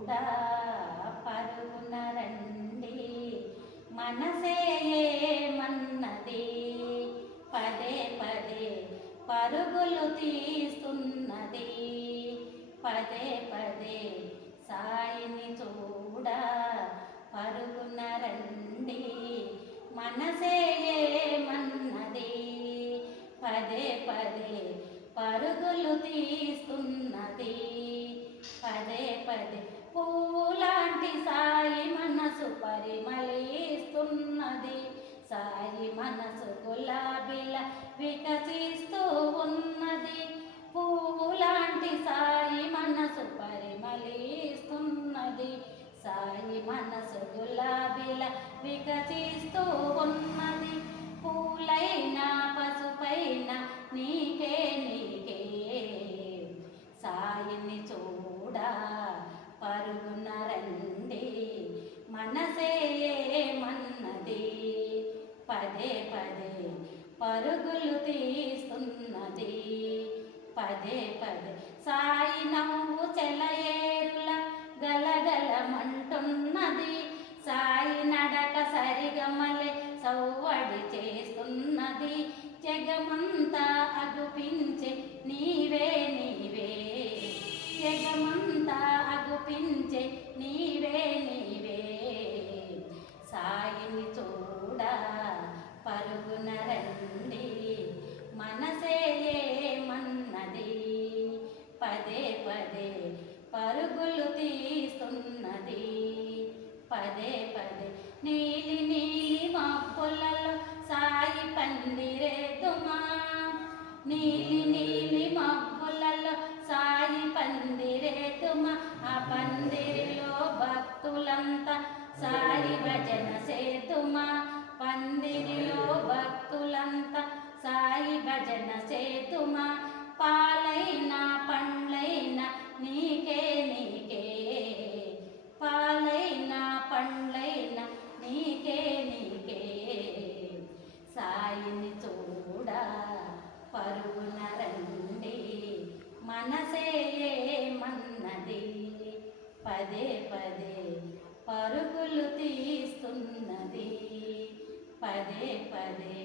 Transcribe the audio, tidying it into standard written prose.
చూడా పరుగున రండి మనసే ఏమన్నది పదే పదే పరుగులు తీస్తున్నది పదే పదే సాయిని చూడా పరుగున రండి మనసే ఏమన్నది పదే పదే పరుగులు తీస్తున్నది పదే పదే పూలాంటి సాయి మనసు పరిమళిస్తున్నది సాయి మనసు గులాబీలా వికసిస్తూ ఉన్నది పూలాంటి సాయి మనసు పరిమళిస్తున్నది సాయి మనసు గులాబీలా వికసిస్తూ ఉన్నది పూలైనా పసుపైన నీకే నీకే సాయిని చూడా పరుగున రండి మనసే ఏమన్నది పదే పదే పరుగులు తీస్తున్నది పదే పదే సాయి నవ్వు చెలయేరుల గలగలమంటున్నది సాయి నడక సరిగమలే సవ్వడి చేస్తున్నది జగమంతా అగుపించే నీవే నీవే జగమంతా అగుపించే నీవే నీవే సాయిని చూడా పరుగున రండి మనసే ఏమన్నది పదే పదే పరుగులు తీస్తున్నది పదే పదే నీలి నీలి మబ్బులలో సాయి పందిరేతుమా నీలి నీలి మబ్బులలో సాయి పందిరేతుమా ఆ పందిరిలో భక్తులంతా సాయి భజన సేతుమా పందిరిలో భక్తులంతా సాయి భజన సేతుమా పాలైనా పండ్లైనా నీకే నీకే పాలైనా పండ్లైనా నీకే నీకే సాయిని చూడా పరుగున రండి మనసే ఏమన్నది పదే పదే పరుగులు తీస్తున్నది పదే పదే